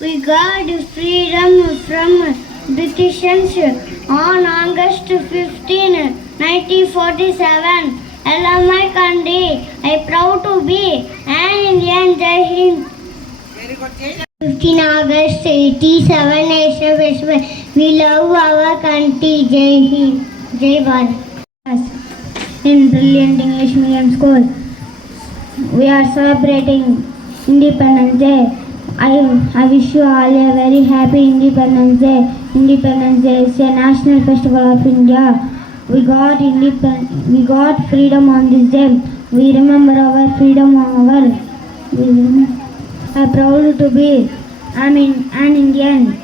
We got freedom from Britishers on August 15, 1947. I love my country. I am proud to be an Indian. Jai Hind. 15 August 87 National Festival. We love our country. Jai Hind. Jai Bharat. In brilliant English medium school, we are celebrating Independence Day. I wish you all a very happy Independence Day. Independence Day is a national festival of India. We got freedom on this day. We remember our freedom. I am proud to be an Indian.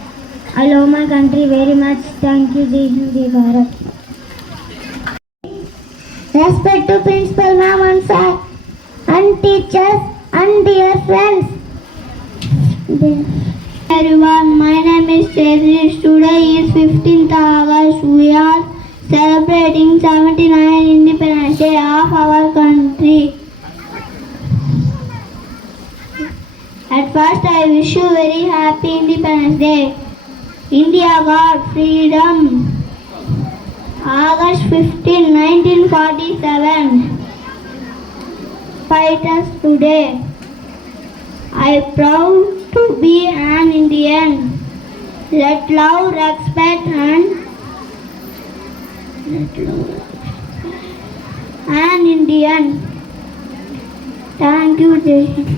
I love my country very much. Thank you, Jai Hind, Jai Bharat. Respect to Principal Ma'am and Sir and teachers and dear friends. Everyone, my name is Cherish. Today is 15th August. We are celebrating 79th Independence Day of our country. At first, I wish you very happy Independence Day. India got freedom August 15, 1947. Fight us today. I am proud to be an Indian. Let love, respect and an Indian. Thank you, Jai Hind.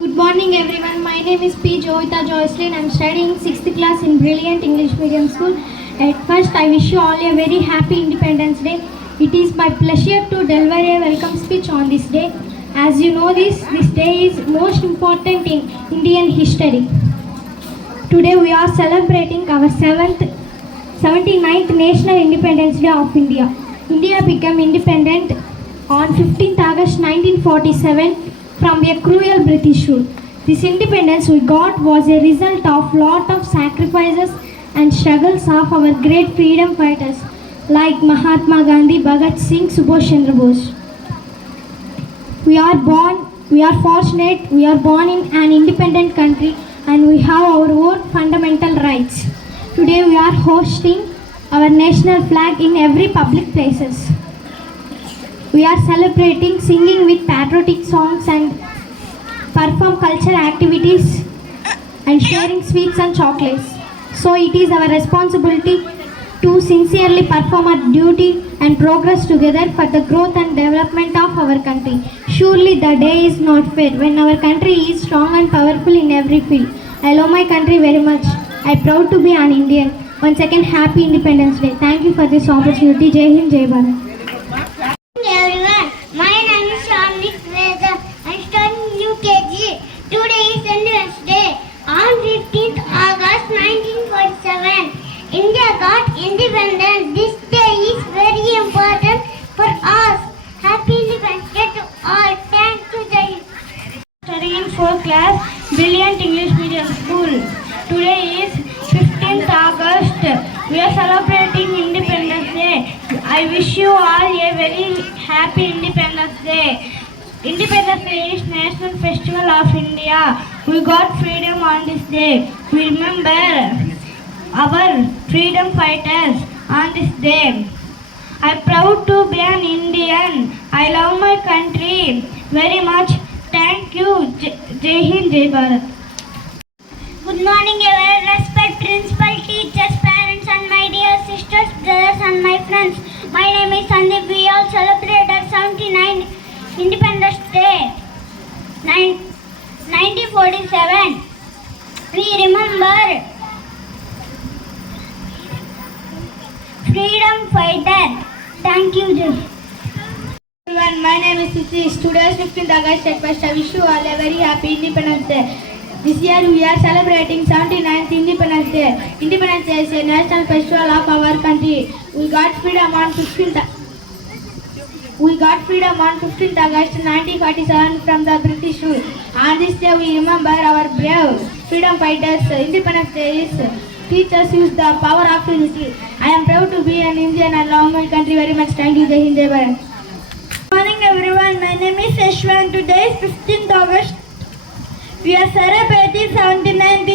Good morning everyone. My name is P. Jovita Joycelyn. I am studying 6th class in Brilliant English Medium School. At first, I wish you all a very happy Independence Day. It is my pleasure to deliver a welcome speech on this day. As you know this day is most important in Indian history. Today we are celebrating our 79th National Independence Day of India. India became independent on 15th August 1947 from a cruel British rule. This independence we got was a result of lot of sacrifices and struggles of our great freedom fighters like Mahatma Gandhi, Bhagat Singh, Subhash Chandra Bose. We are fortunate, we are born in an independent country and we have our own fundamental rights. Today we are hosting our national flag in every public places. We are celebrating, singing with patriotic songs and perform cultural activities and sharing sweets and chocolates. So it is our responsibility to sincerely perform our duty and progress together for the growth and development of our country. Surely the day is not fair when our country is strong and powerful in every field. I love my country very much. I am proud to be an Indian. Once again, happy Independence Day. Thank you for this opportunity. Jai Hind, Jai Bharat. Everyone, my name is Shamli Freza. I am studying UKG. Today is Independence Day. On 15th August 1947, India got independence. This day is very important for us. Happy Independence Day to all. Thank you, Jai Hind. Studying in 4th class, Brilliant English Medium School. Today is 15th August. We are celebrating Independence Day. I wish you all a very happy Independence Day. Independence Day is National Festival of India. We got freedom on this day. We remember our freedom fighters on this day. I am proud to be an Indian. I love my country very much. Thank you. Jai Hind, Jai Bharat. Good morning, everyone. Respect principal, teachers, parents, and my dear sisters, brothers, and my friends. My name is Sandeep. We all celebrated 79 Independence Day, 1947. We remember freedom fighter. Thank you, Jai. Everyone, my name is Sitish. Today is 15th August. At first, I wish you all a very happy Independence Day. This year we are celebrating 79th Independence Day. Independence Day is a national festival of our country. We got freedom on 15th August 1947 from the British rule. On this day we remember our brave freedom fighters. Independence Day is teachers use the power of unity. I am proud to be an Indian and love my country very much. Thank you, Jai Hind, Jai Bharat. Good morning, everyone. My name is Ashwan. Today is 15th August. We are celebrating 79th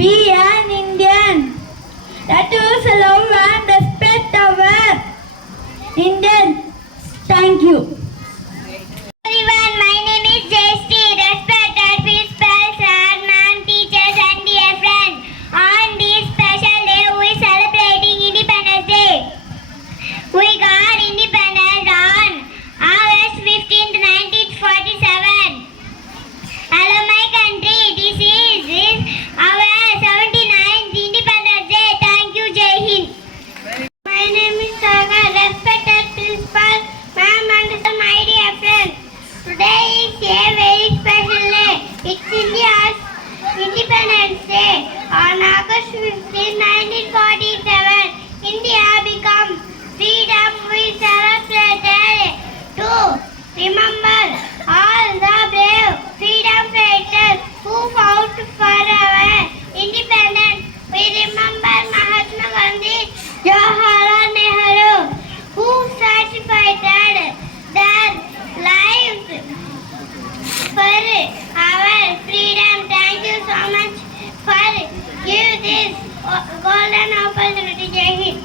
be an Indian. Let us love and respect our Indian. Thank you. Everyone, my name is Jayashree. Respected principal, sir, ma'am, teachers and dear friends. On this special day, we are celebrating Independence Day. We got independence on August 15th, 1947. Hello, my country. This is our 79th Independence Day. Thank you, Jai Hind. My name is Sagar. Respected principal, ma'am, and my dear friends. Today is a very special day. It's India's Independence Day. On August 15, 1947, India became freedom. We celebrated to remember all the brave freedom fighters who fought for our independence. We remember Mahatma Gandhi, Jawaharlal Nehru, who sacrificed their lives for our freedom. Thank you so much for giving this golden opportunity. Jai Hind.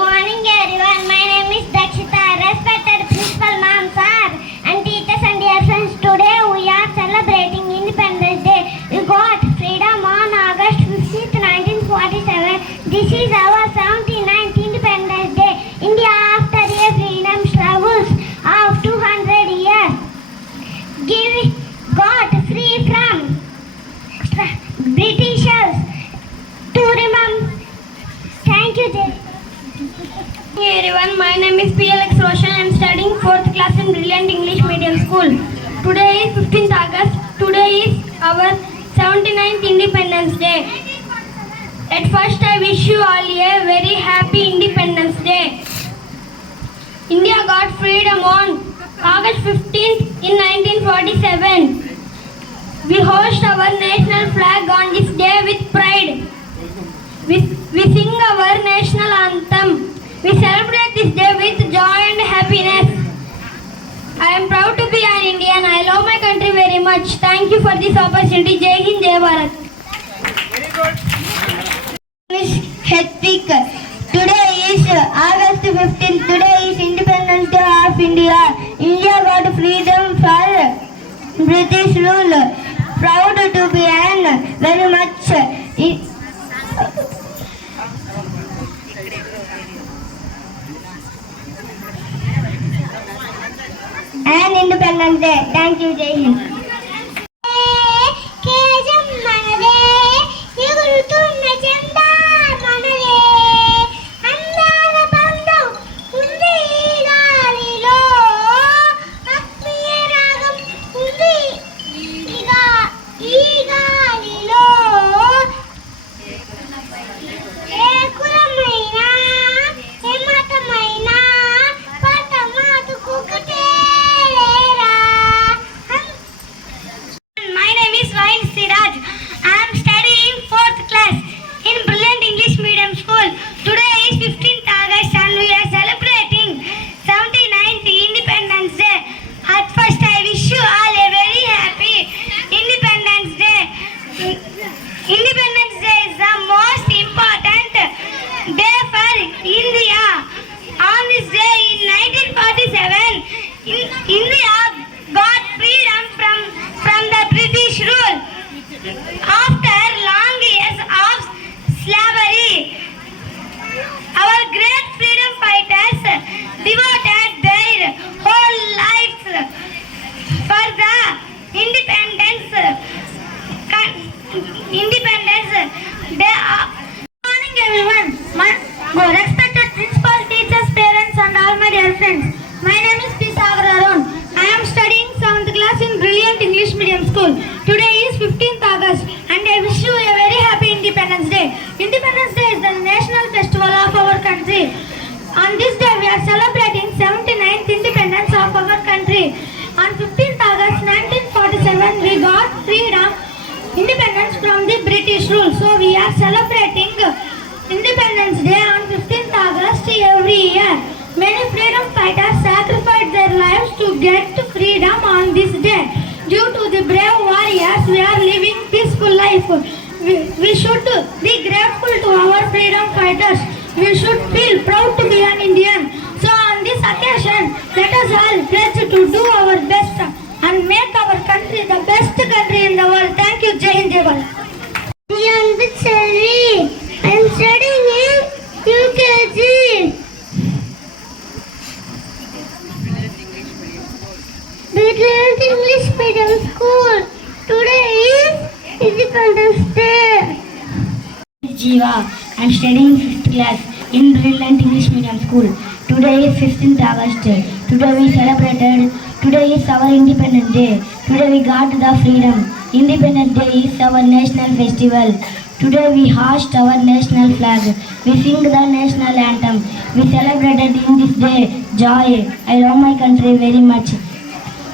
Morning everyone, my name is Dakshita. Respected principal, ma'am, sir, and teachers and dear friends. Today we are celebrating Independence Day. We got freedom on August 15th, 1947. This is our 79th Independence Day. India, after a freedom struggles of 200 years, got free from Britishers. To remember, thank you, Jay. Hey everyone, my name is PLX Roshan. I am studying 4th class in Brilliant English Medium School. Today is 15th August. Today is our 79th Independence Day. At first, I wish you all a very happy Independence Day. India got freedom on August 15th in 1947. We host our national flag on this day with pride. We sing our national anthem. We celebrate this day with joy and happiness. I am proud to be an Indian. I love my country very much. Thank you for this opportunity. Jai Hind, Jai Bharat. Miss Hrithik. Today is August 15th. Today is Independence Day of India. India got freedom for British rule. Proud to be an very much an Independence Day. Thank you, Jai Hind. కేజం మనదే ఎగురుతున్న జెండా మనదే అందాల బంధం ఉంది ఈ గాలిలో ఆత్మీయ రాగం ఉంది ఈ గాలిలో ఏ కులమైనా ఏ మతమైనా పతమాటుకొకటే లేరా. My name is Ryan Siraj. I am studying 4th class in Brilliant English Medium School. Today is 15th August and we are celebrating 79th Independence Day. At first, I wish you all a very happy Independence Day. Independence Day is the most important day for India. On this day in 1947, India got freedom from the British rule. After long years of slavery, our great freedom fighters devoted their whole lives for the independence day. Good morning everyone. Respected principal, teachers, parents and all my dear friends. My name is P. Sagar Arun. I am studying 7th class in Brilliant English Medium School. Today is 15th August and I wish you a very happy Independence Day. Independence Day is the national festival of our country. On this day we are celebrating 79th independence of our country. On 15th August 1947 we got freedom, independence from the British rule. So we are celebrating Independence Day on 15th August every year. Many freedom fighters sacrificed their lives to get freedom on this day. Due to the brave warriors, we are living peaceful life. We should be grateful to our freedom fighters. We should feel proud to be an Indian. So on this occasion, let us all pledge to do our best and make our country the best country in the world. Thank you. Jai Hind, Jai Bharat. Young Cherry, I am studying in UKG. Brilliant English Medium School. Today is Independence Day. Jiva. I am studying 5th class in Brilliant English Medium School. Today is 15th August. Today we celebrated. Today is our Independence Day. Today we got the freedom. Independence Day is our national festival. Today we hoist our national flag. We sing the national anthem. We celebrated in this day joy. I love my country very much.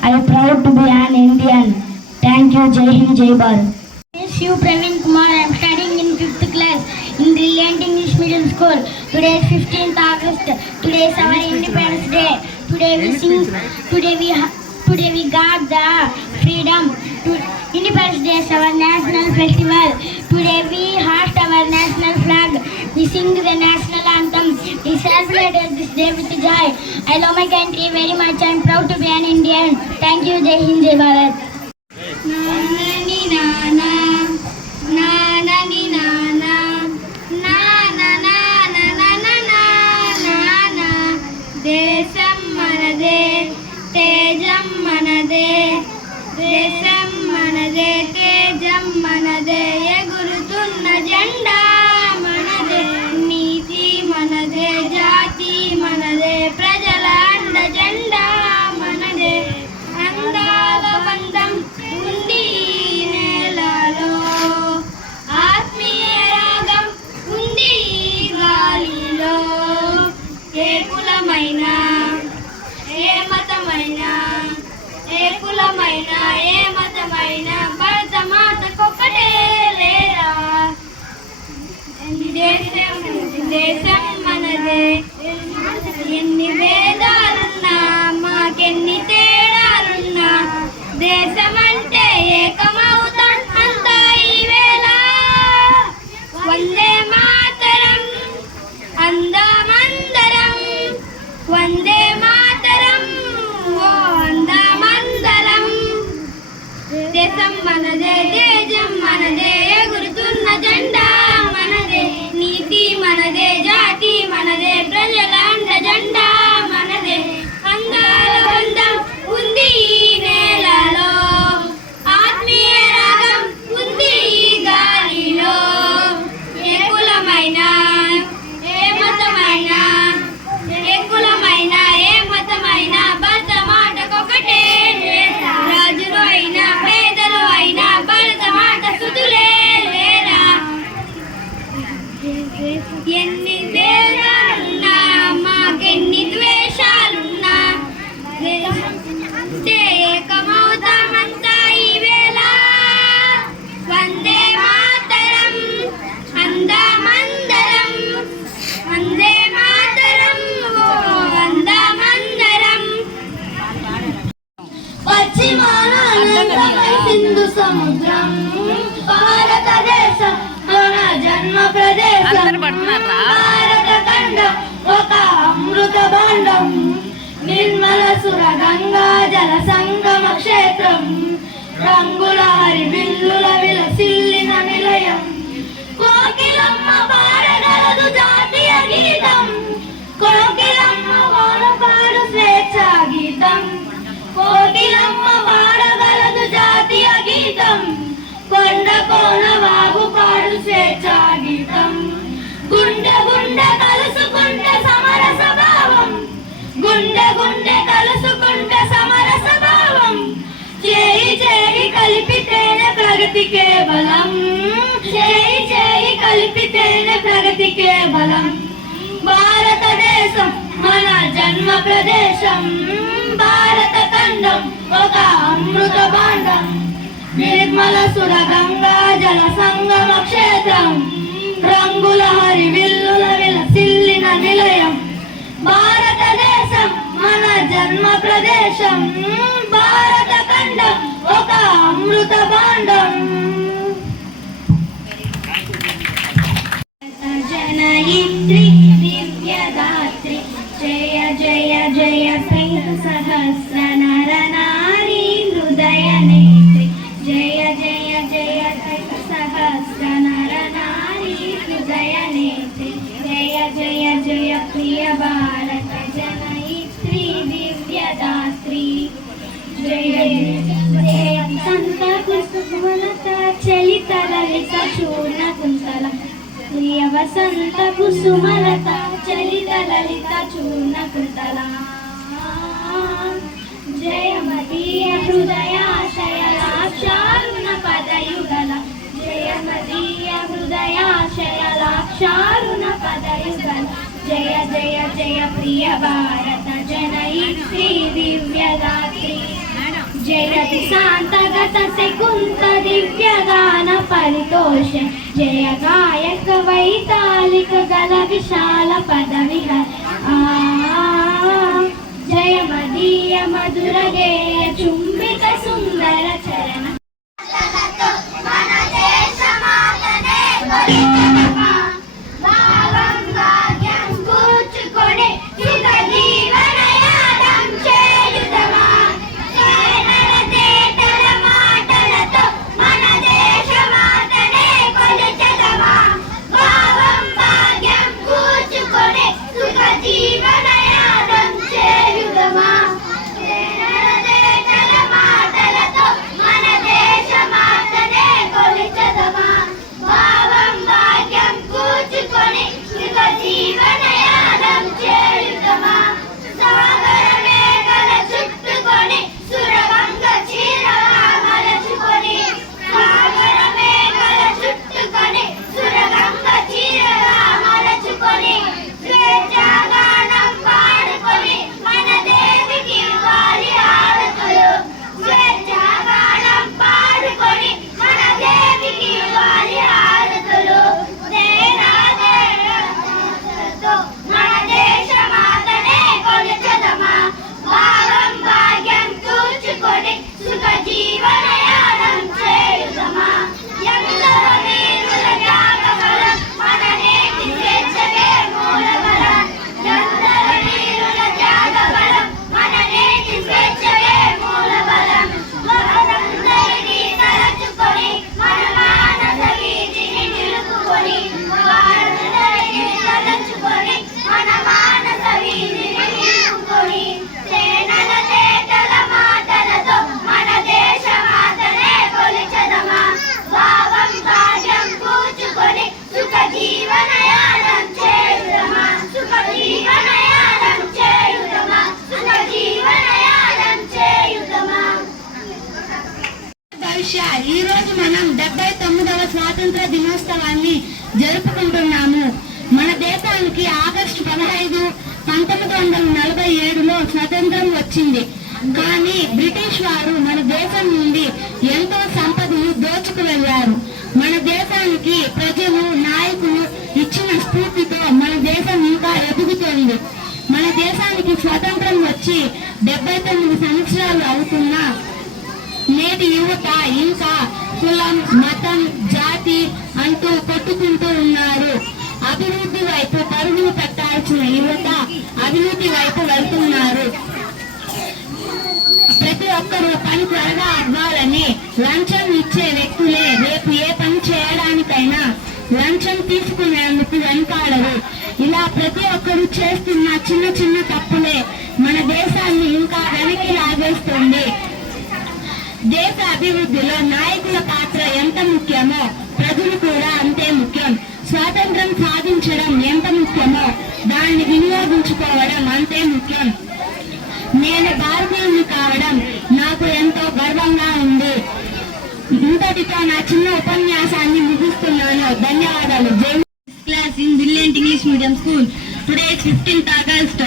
I am proud to be an Indian. Thank you. Jai Hind, Jai Bharat. Shiv Praveen Kumar. I am studying in 5th class in Brilliant English Medium School. Today is 15th August. Today is our Independence Day. Today we sing. Today we got the freedom. Independence Day is our national festival. Today we hoist our national flag. We sing the national anthem. We celebrated this day with joy. I love my country very much. I am proud to be an Indian. Thank you. Jai Hind, Jai Bharat. Nanani nana, nanani nana, nana nana nana nana. Desam manade, tejam manade. Desam manade, tejam manade. Egurutunna janda manade. Neeti manade, jati manade. Prajala anda janda manade. Andala bandam undi neలలో ఆత్మీయ రాగం ఉంది గాలిలో ఏ కులమైన ఏ మతమైన ఏ కులమైన ఏ మతమైన భరత మాతకొక్కటే లేరా దేశం దేశం మనదే ఎన్ని భేదాలున్నా మాకెన్ని తేడాలున్నా దేశమంటే ఏకమవుతాం అంతా ఈవేళ వందే మాతరం అందమందరం వందే మాతరం ఓ అందమందరం దేశం మనదే దేశం మనదే ఎగురుతున్న జెండా మనదే నీతి మనదే జాతి మనదే ప్రజల అండ జెండా మనదే అందాల బంధం ఉంది ఈ నేలలో ఆత్మీయ రాగం ఉంది ఈ గాలిలో ఏ కులమైన ఏ మతమైన ఏ కులమైన ఏ మతమైన భరత మాటకొకటే రాజులు అయినా పేదలు అయినా భరత మాట సుతులే లేరా ఎన్ని దేశాలున్నా మాకెన్ని ద్వేషాలున్నా ఏకమవుతామంతా ఈవేళ వందే మాతరం అందమందరం వందే మాతరం ఓ అందమందరం పశ్చిమాన అనంతమై సింధు సముద్రం భారతదేశం మన జన్మ ప్రదేశం భారత ఖండం ఒక అమృత భాండం నిర్మల సుర గంగా జల సంగమ క్షేత్రం రంగుల హరివిల్లుల విలసిల్లిన నిలయం కోకిలమ్మ పాడగలదు జాతీయ గీతం కోకిలమ్మ వానపాడు స్వేచ్ఛా గీతం కోకిలమ్మ పాడగలదు జాతీయ గీతం కొండ కోన వాగు పాడు స్వేచ్ఛా గీతం గుండె గుండె కలుసుకుంటే సమరస భావం గుండె గుండె కలుసుకుంటే సమరస భావం చేయి చేయి కలిపితేనే ప్రగతికే బలం చేయి చేయి కలిపితేనే ప్రగతికే బలం భారతదేశం మన జన్మ ప్రదేశం భారత ఖండం ఒక అమృత భాండం నిర్మల సుర గంగా జల సంగమ క్షేత్రం రంగుల హరివిల్లుల విలసిల్లిన నిలయం భారతదేశం మన జన్మ ప్రదేశం భారత ఖండం ఒక అమృత భాండం जय जय प्रिय भारत जनयित्री दिव्यदात्री जय जय संत कुसुमलता चलित ललित चूर्ण कुंतल प्रिय वसंत कुसुमलता चलित ललित चूर्ण कुंतल जय मदीय हृदयाशय लाक्षारुण पदयुगल जय मदीय हृदयाशय लाक्षारुण पदयुगल जय जय जय प्रिय भारत जनयित्री दिव्यदात्री जयति शान्तगत सेकुन्त दिव्यगान परितोष जय गायक वैतालिक गल विशाल पदविहर जय मदीय मधुर गेय चुम्बित सुन्दर चरण ఈ రోజు మనం 79వ స్వాతంత్ర దినోత్సవాన్ని జరుపుకుంటున్నాము. మన దేశానికి ఆగస్టు 15, 1947లో స్వతంత్రం వచ్చింది. కానీ బ్రిటిష్ వారు మన దేశం నుండి ఎంతో సంపదను దోచుకు వెళ్లారు. మన దేశానికి ప్రజలు, నాయకులు ఇచ్చిన స్ఫూర్తితో మన దేశం ఇంకా ఎదుగుతోంది. మన దేశానికి స్వతంత్రం వచ్చి 79 సంవత్సరాలు అవుతున్నా నేటి యువత ఇంకా కులం, మతం, జాతి అంటూ కొట్టుకుంటూ ఉన్నారు. అభివృద్ధి వైపు పరుగులు పెట్టాల్సిన యువత అవినీతి వైపు వెళ్తున్నారు. ప్రతి ఒక్కరూ పని త్వరగా అవ్వాలని లంచం ఇచ్చే వ్యక్తులే రేపు ఏ పని చేయడానికైనా లంచం తీసుకునేందుకు వెనకాడరు. ఇలా ప్రతి ఒక్కరూ చేస్తున్న చిన్న చిన్న తప్పులే మన దేశాన్ని ఇంకా వెనక్కి లాగేస్తుంది. దేశ అభివృద్ధిలో నాయకుల పాత్ర ఎంత ముఖ్యమో ప్రజలు కూడా అంతే ముఖ్యం. స్వాతంత్రం సాధించడం ఎంత ముఖ్యమో దాన్ని వినియోగించుకోవడం అంతే ముఖ్యం. నేను భారతీయుని కావడం నాకు ఎంతో గర్వంగా ఉంది. ఇంతటితో నా చిన్న ఉపన్యాసాన్ని ముగిస్తున్నాను. ధన్యవాదాలు. Class in brilliant English medium school. Today is 15th August.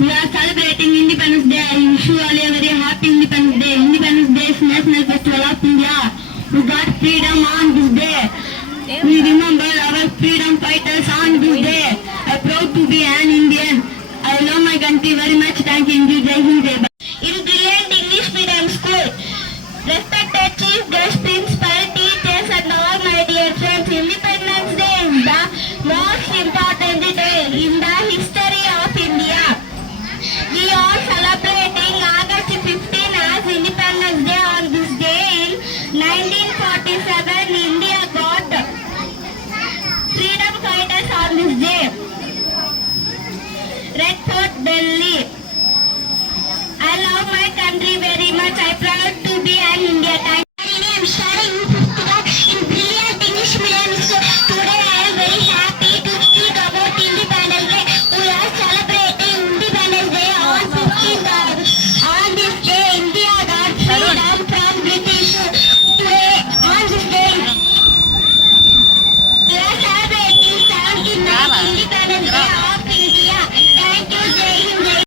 We are celebrating Independence Day. I wish you all a very happy Independence Day. Independence Day is National Festival of India. We got freedom on this day. We remember our freedom fighters on this day. I am proud to be an Indian. I love my country very much. Thank you. Jai Hind. In Brilliant English Medium School, respected Chief Guest Principal, teachers and all my dear friends, Independence Day is the most important day in the history of India. We are celebrating August 15 as Independence Day. On this day in 1947, India